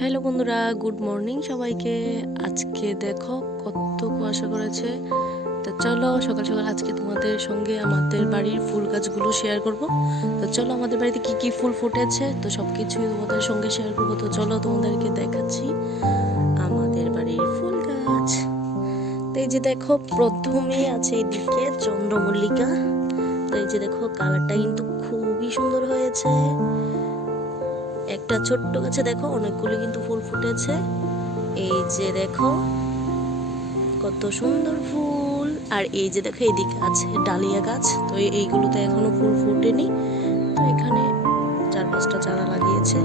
Hello বন্ধুরা, good morning সবাইকে। আজকে দেখো কত কুয়াশা করেছে তা চলো সকাল সকাল আজকে তোমাদের সঙ্গে আমাদের বাড়ির ফুল গাছগুলো শেয়ার করব। তো চলো আমাদের বাড়িতে কি কি ফুল ফুটেছে, তো সব কিছুই তোমাদের সঙ্গে শেয়ার করব। তো চলো তোমাদেরকে দেখাচ্ছি আমাদের বাড়ির ফুল গাছ। তো এই যে দেখো, প্রথমে আছে এদিকে চন্দ্রমল্লিকা। তো এই যে দেখো কালারটা কিন্তু খুবই সুন্দর হয়েছে। একটা ছোট্ট গাছে দেখো, অনেকগুলো কিন্তু ফুল ফুটেছে। এই যে দেখো, কত সুন্দর ফুল। আর এই যে দেখো, এদিকে আছে ডালিয়া গাছ। তো এই- এইগুলোতে এখনও ফুল ফুটেনি। তো এখানে চার পাঁচটা চারা লাগিয়েছে,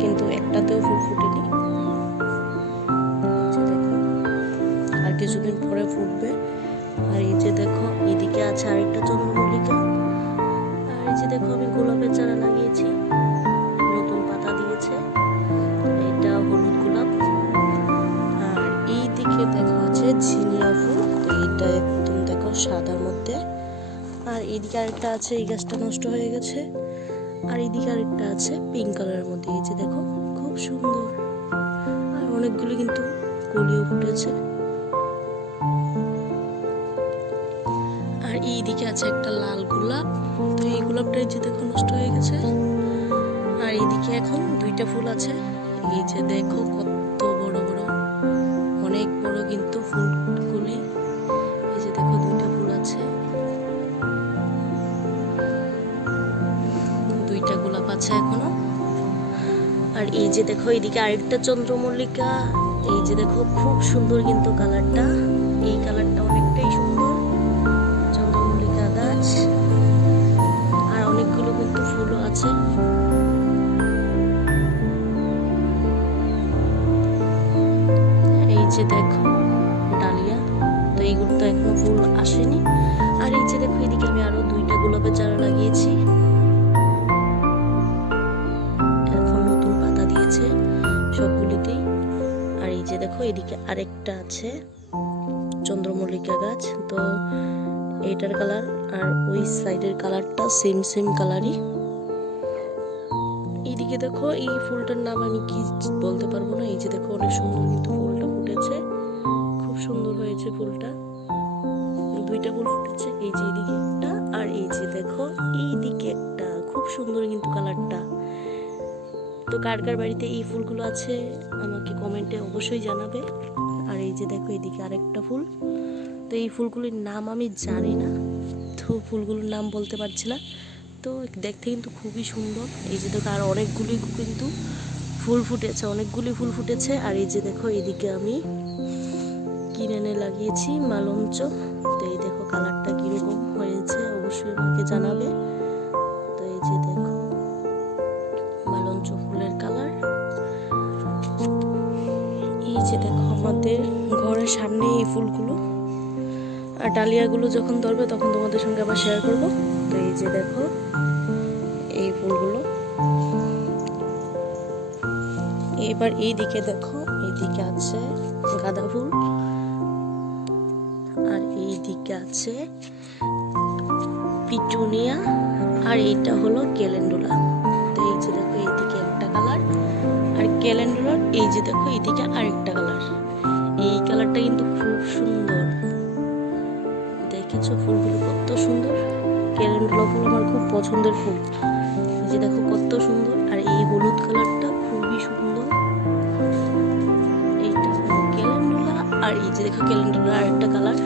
কিন্তু একটাতেও ফুল ফুটেনি। আর কিছুদিন পরে ফুটবে। আর এই যে দেখো, এদিকে আছে আরেকটা চন্দ্রমল্লিকা। আর এই যে দেখো, আমি গোলাপের চারা লাগিয়েছি। ফুল তো এইটা একদম দেখো সাদার মধ্যে। আর এদিকে আরেকটা আছে, এই গাছটা নষ্ট হয়ে গেছে। আর এদিকে আরেকটা আছে পিঙ্ক কালারের মধ্যে। এই যে দেখো, খুব সুন্দর। আর অনেকগুলো কিন্তু কলিও ফুটেছে। আর এইদিকে আছে একটা লাল গোলাপ। তো এই গোলাপটা এই যে দেখো নষ্ট হয়ে গেছে। আর এইদিকে এখন দুইটা ফুল আছে। এই যে দেখো কত অনেক বড় কিন্তু ফুলগুলি এই যে দেখো, দুইটা ফুল আছে। দুইটা গোলাপ আছে এখনও। আর এই যে দেখো এদিকে আরেকটা চন্দ্রমল্লিকা। এই যে দেখো, খুব সুন্দর কিন্তু কালারটা। এই কালারটা যে দেখো, ডালিয়া, তো এইগুলো তো এখনও ফুল আসেনি। আর এই যে দেখো, এদিকে আমি আরও দুইটা গোলাপের চারা লাগিয়েছি। এখন নতুন পাতা দিয়েছে সবগুলিতেই। আর এই যে দেখো, এদিকে আরেকটা আছে, চন্দ্রমল্লিকা গাছ। তো এইটার কালার আর ওই সাইডের কালারটা সেম সেম কালারই। এইদিকে দেখো, এই ফুলটার নাম আমি কি বলতে পারব না। এই যে দেখো, অনেক সুন্দর কিন্তু ফুলটা। ফুটেছে। খুব সুন্দর হয়েছে ফুলটা। দুইটা ফুল ফুটেছে, এই যে এইদিকে একটা আর এই যে দেখো, এইদিকে একটা। খুব সুন্দর কিন্তু কালারটা। তো কার কার বাড়িতে এই ফুলগুলো আছে আমাকে কমেন্টে অবশ্যই জানাবে। আর এই যে দেখো এইদিকে আরেকটা ফুল। তো এই ফুলগুলির নাম আমি জানি না। তো ফুলগুলোর নাম বলতে পারছি না। তো দেখতে কিন্তু খুবই সুন্দর। এই যে দেখো আর অনেকগুলি কিন্তু ফুল ফুটেছে, অনেকগুলি ফুল ফুটেছে। আর এই যে দেখো, এদিকে আমি কিনে এনে লাগিয়েছি মালঞ্চ। তো এই দেখো, কালারটা কীরকম হয়েছে অবশ্যই আমাকে জানাবে। তো এই যে দেখো, মালঞ্চ ফুলের কালার। এই যে দেখো, আমাদের ঘরের সামনে এই ফুলগুলো। আর ডালিয়াগুলো যখন ধরবে, তখন তোমাদের সঙ্গে আবার শেয়ার করব। তো এই যে দেখো এবার এই দিকে দেখো এই দিকে আছে গাঁদা ফুল। আর এই দিকে আছে পিটুনিয়া, আর এইটা হলো ক্যালেন্ডুলা। তো এই যে দেখো, এইদিকে একটা কালার, আর ক্যালেন্ডুলার, এই যে দেখো, এইদিকে আরেকটা কালার। এই কালারটা কিন্তু খুব সুন্দর। দেখেছ ফুলগুলো কত সুন্দর? ক্যালেন্ডুলা ফুল আমার খুব পছন্দের ফুল। এই যে দেখো, কত সুন্দর। আর এই হলুদ কালারটা আর এই যে দেখো ক্যালেন্ডুলা আরেকটা কালার।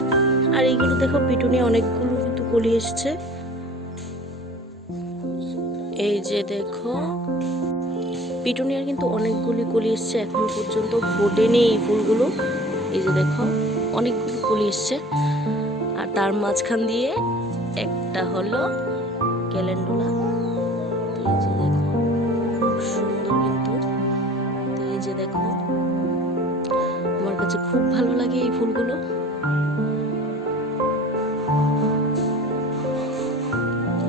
আর এইগুলো দেখো পিটুনি অনেকগুলো কিন্তু কলি এসছে। এই যে দেখো পিটুনিয়ার কিন্তু অনেকগুলি কলি এসছে এখন পর্যন্ত ফোটেনি এই ফুলগুলো। এই যে দেখো, অনেকগুলো কলি এসছে। আর তার মাঝখান দিয়ে একটা হলো ক্যালেন্ডুলা। এই যে দেখো, খুব সুন্দর কিন্তু। এই যে দেখো কাছে খুব ভালো লাগে এই ফুলগুলো।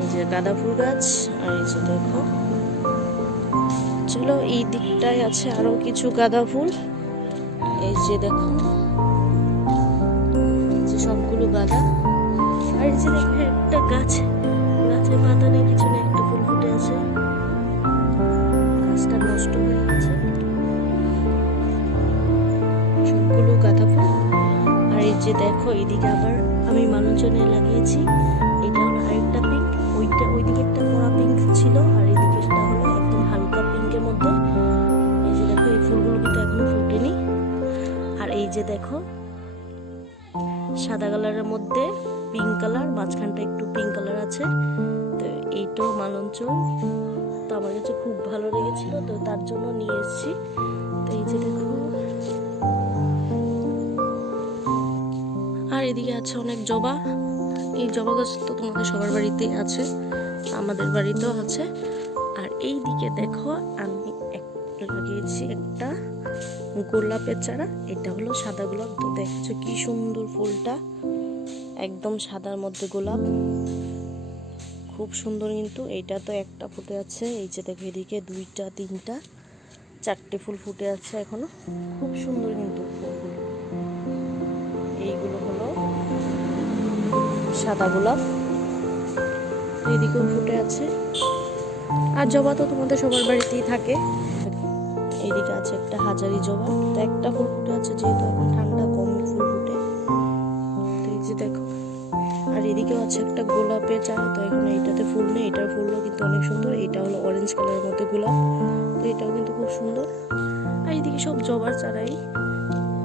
এই যে গাঁদা ফুল গাছ, আর এই যে দেখো। চলো এই দিকটায় আছে আরও কিছু গাঁদা ফুল। এই যে দেখো। সবগুলো গাঁদা। আর এই যে দেখো একটা গাছ গাছে পাতা যে দেখো এইদিকে আবার আমি মালঞ্চনে লাগিয়েছি। এটা হলো আরেকটা পিঙ্ক ওইটা, ওইদিকে একটা কড়া পিঙ্ক ছিল, আর এইদিকে একটা হলো একদম হালকা পিঙ্কের মধ্যে। এই যে দেখো, এই ফুলগুলো কিন্তু এখনও ফুটেনি। আর এই যে দেখো, সাদা কালারের মধ্যে পিঙ্ক কালার মাঝখানটা একটু পিঙ্ক কালার আছে। তো এইটাও মালঞ্চন তো আমার কাছে খুব ভালো লেগেছিল, তো তার জন্য নিয়ে এসেছি। তো এই যে দেখো এদিকে আছে অনেক জবা। এই জবা গাছ তো তোমাদের সবার বাড়িতেই আছে, আমাদের বাড়িতেও আছে। আর এই দিকে দেখো, আমি লাগিয়েছি একটা গোলাপের চারা, এটা হলো সাদা গোলাপ। তো দেখছ কি সুন্দর ফুলটা, একদম সাদার মধ্যে গোলাপ। খুব সুন্দর কিন্তু এইটা তো একটা ফুটে আছে। এই যে দেখো এদিকে দুইটা, তিনটা, চারটে ফুল ফুটে আছে এখনও। খুব সুন্দর কিন্তু ফুলগুলো এইগুলো হলো সাদা গোলাপ এইদিকেও ফুটে আছে। আর জবা তো তোমাদের সবার বাড়িতেই থাকে। এইদিকে আছে একটা হাজারি জবা। তো একটা ফুল ফুটে আছে যেহেতু এখন ঠান্ডা কম ফুল ফুটে। এই যে দেখো। আর এদিকেও আছে একটা গোলাপের চারা। তো এখন এইটাতে ফুল নেই, এটার ফুলও কিন্তু অনেক সুন্দর। এটা হলো অরেঞ্জ কালারের মধ্যে গোলাপ। তো এটাও কিন্তু খুব সুন্দর। আর এদিকে সব জবার চারাই।